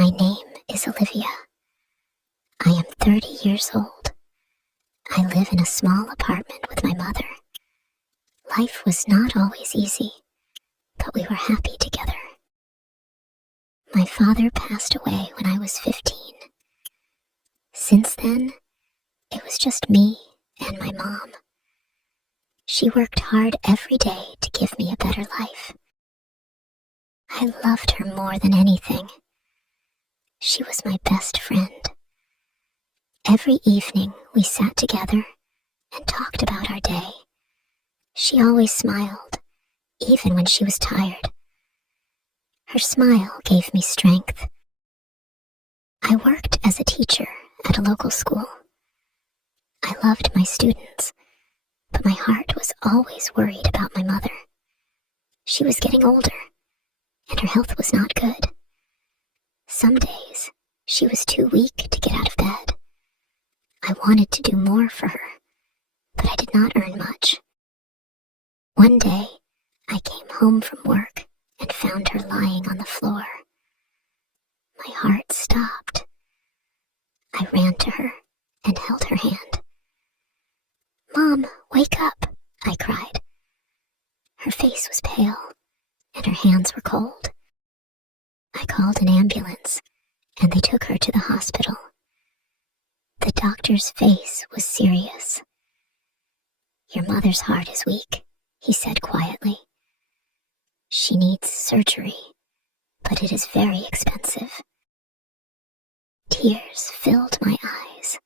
My name is Olivia. I am 30 years old. I live in a small apartment with my mother. Life was not always easy, but we were happy together. My father passed away when I was 15. Since then, it was just me and my mom. She worked hard every day to give me a better life. I loved her more than anything. She was my best friend. Every evening we sat together and talked about our day. She always smiled, even when she was tired. Her smile gave me strength. I worked as a teacher at a local school. I loved my students, but my heart was always worried about my mother. She was getting older, and her health was not good. Some days, she was too weak to get out of bed. I wanted to do more for her, but I did not earn much. One day, I came home from work and found her lying on the floor. My heart stopped. I ran to her and held her hand. "Mom, wake up," I cried. Her face was pale, and her hands were cold. I called an ambulance, and they took her to the hospital. The doctor's face was serious. "Your mother's heart is weak," he said quietly. "She needs surgery, but it is very expensive." Tears filled my eyes.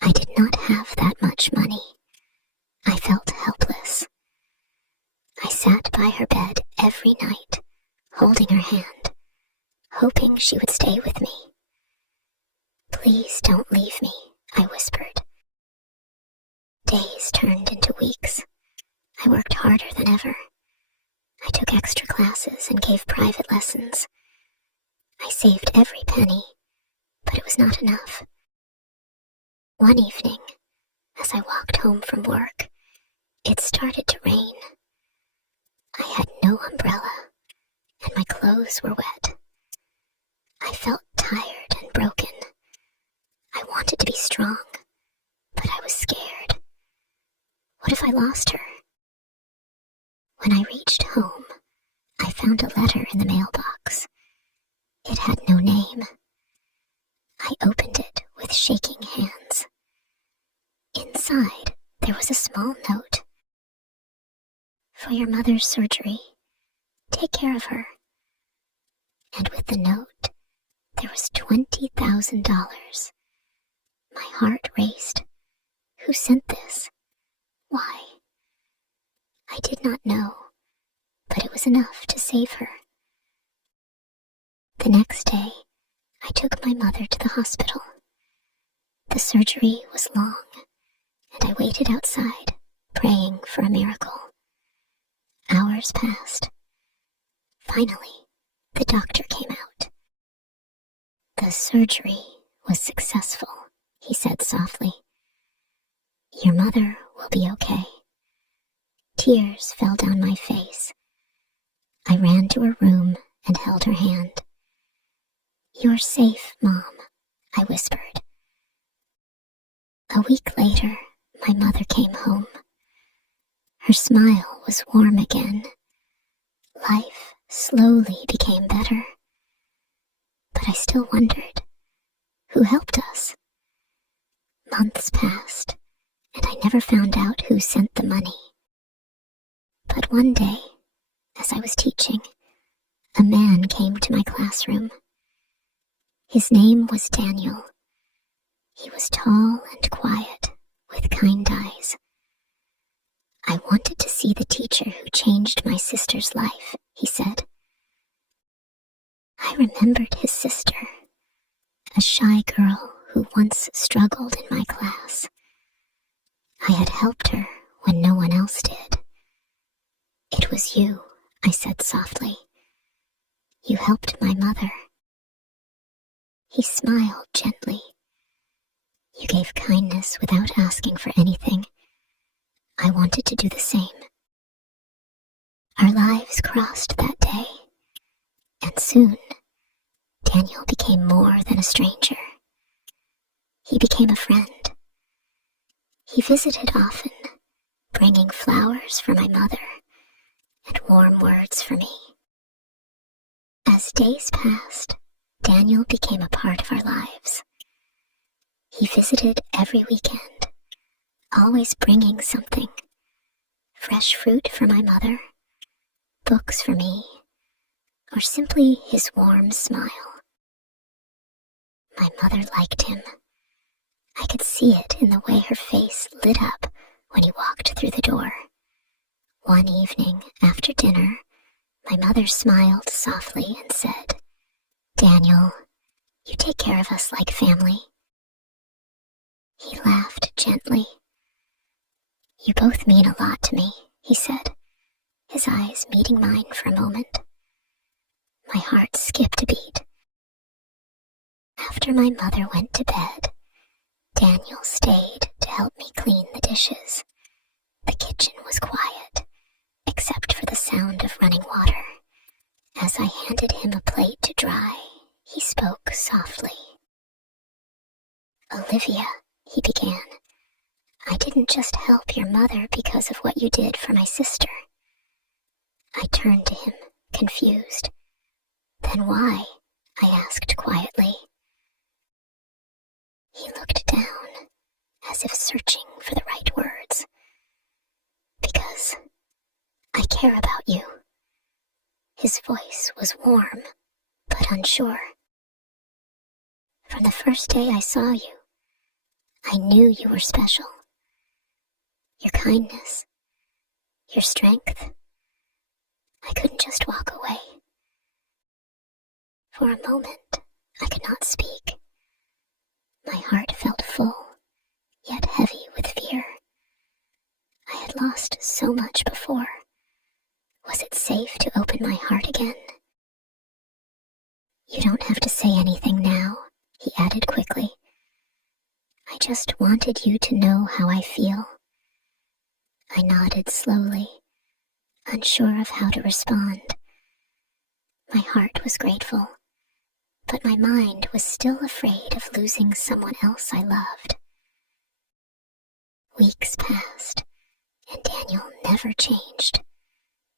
I did not have that much money. I felt helpless. I sat by her bed every night, holding her hand, hoping she would stay with me. "Please don't leave me," I whispered. Days turned into weeks. I worked harder than ever. I took extra classes and gave private lessons. I saved every penny, but it was not enough. One evening, as I walked home from work, it started to rain. I had no umbrella, and my clothes were wet. I felt tired and broken. I wanted to be strong, but I was scared. What if I lost her? When I reached home, I found a letter in the mailbox. It had no name. I opened it with shaking hands. Inside, there was a small note. "For your mother's surgery, take care of her." And with the note, there was $20,000. My heart raced. Who sent this? Why? I did not know, but it was enough to save her. The next day, I took my mother to the hospital. The surgery was long, and I waited outside, praying for a miracle. Hours passed. Finally, the doctor came out. "The surgery was successful," he said softly. "Your mother will be okay." Tears fell down my face. I ran to her room and held her hand. "You're safe, Mom," I whispered. A week later, my mother came home. Her smile was warm again. Life slowly became better. But I still wondered, who helped us? Months passed, and I never found out who sent the money. But one day, as I was teaching, a man came to my classroom. His name was Daniel. He was tall and quiet, with kind eyes. "I wanted to see the teacher who changed my sister's life," he said. I remembered his sister, a shy girl who once struggled in my class. I had helped her when no one else did. "It was you," I said softly. "You helped my mother." He smiled gently. "You gave kindness without asking for anything. I wanted to do the same." Our lives crossed that day, and soon Daniel became more than a stranger. He became a friend. He visited often, bringing flowers for my mother and warm words for me. As days passed, Daniel became a part of our lives. He visited every weekend, always bringing something: fresh fruit for my mother, books for me, or simply his warm smile. My mother liked him. I could see it in the way her face lit up when he walked through the door. One evening after dinner, my mother smiled softly and said, "Daniel, you take care of us like family." He laughed gently. "You both mean a lot to me," he said, his eyes meeting mine for a moment. My heart skipped a beat. After my mother went to bed, Daniel stayed to help me clean the dishes. The kitchen was quiet, except for the sound of running water. As I handed him a plate to dry, he spoke softly. "Olivia," he began, "I didn't just help your mother because of what you did for my sister." I turned to him, confused. "Then why?" I asked quietly. He looked down, as if searching for the right words. "Because I care about you." His voice was warm, but unsure. "From the first day I saw you, I knew you were special. Your kindness, your strength. I couldn't just walk away." For a moment, I could not speak. My heart felt full, yet heavy with fear. I had lost so much before. Was it safe to open my heart again? "You don't have to say anything now," he added quickly. "I just wanted you to know how I feel." I nodded slowly, unsure of how to respond. My heart was grateful, but my mind was still afraid of losing someone else I loved. Weeks passed, and Daniel never changed.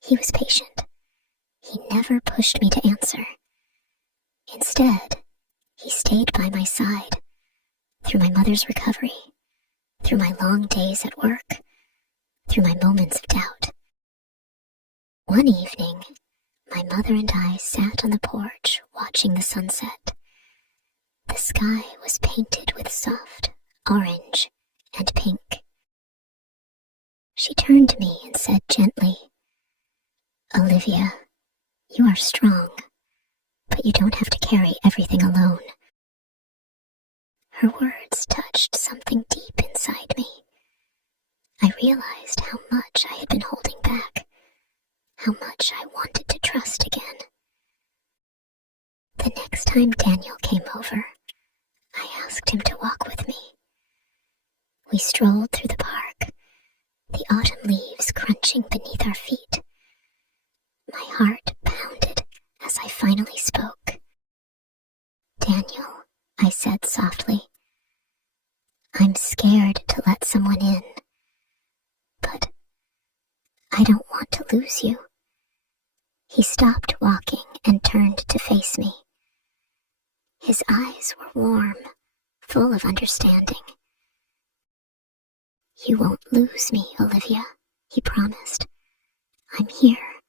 He was patient. He never pushed me to answer. Instead, he stayed by my side through my mother's recovery, through my long days at work, through my moments of doubt. One evening, my mother and I sat on the porch watching the sunset. The sky was painted with soft orange and pink. She turned to me and said gently, "Olivia, you are strong, but you don't have to carry everything alone." Her words touched something deep inside me. I realized how much I had been holding back, how much I wanted to trust again. The next time Daniel came over, I asked him to walk with me. We strolled through the park, the autumn leaves crunching beneath our feet. My heart pounded as I finally spoke. "Daniel," I said softly, "I'm scared to let someone in, but I don't want to lose you." He stopped walking and turned to face me. His eyes were warm, full of understanding. "You won't lose me, Olivia," he promised. "I'm here,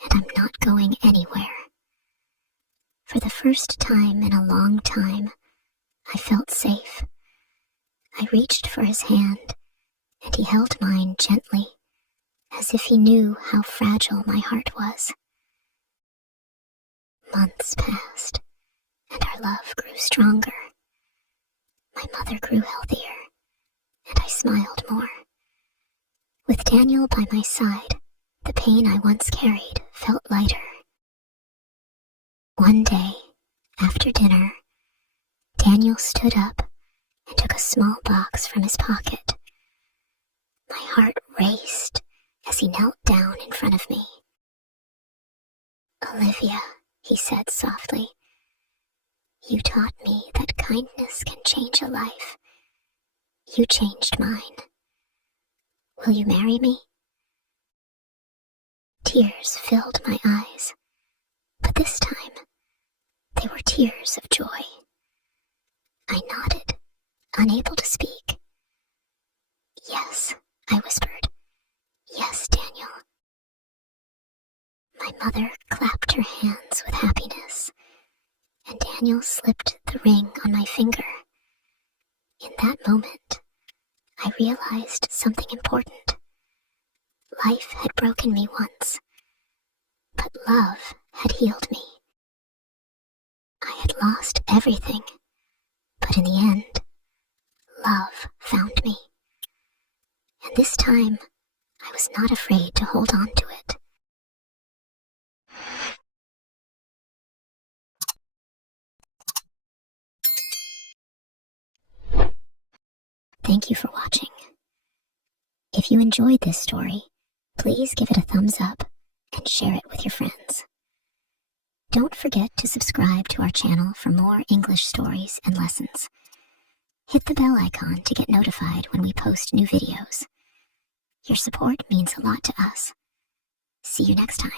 and I'm not going anywhere." For the first time in a long time, I felt safe. I reached for his hand, and he held mine gently, as if he knew how fragile my heart was. Months passed, and our love grew stronger. My mother grew healthier, and I smiled more. With Daniel by my side, the pain I once carried felt lighter. One day, after dinner, Daniel stood up and took a small box from his pocket. My heart raced as he knelt down in front of me. "Olivia," he said softly, You taught me that kindness can change a life. You changed mine. Will you marry me? Tears filled my eyes, but this time they were tears of joy. I nodded, unable to speak. Yes, I whispered. Yes, Daniel. My mother clapped her hands with happiness, and Daniel slipped the ring on my finger. In that moment, I realized something important. Life had broken me once, but love had healed me. I had lost everything, but in the end, love found me. And this time, I was not afraid to hold on to it. Thank you for watching. If you enjoyed this story, please give it a thumbs up and share it with your friends. Don't forget to subscribe to our channel for more English stories and lessons. Hit the bell icon to get notified when we post new videos. Your support means a lot to us. See you next time.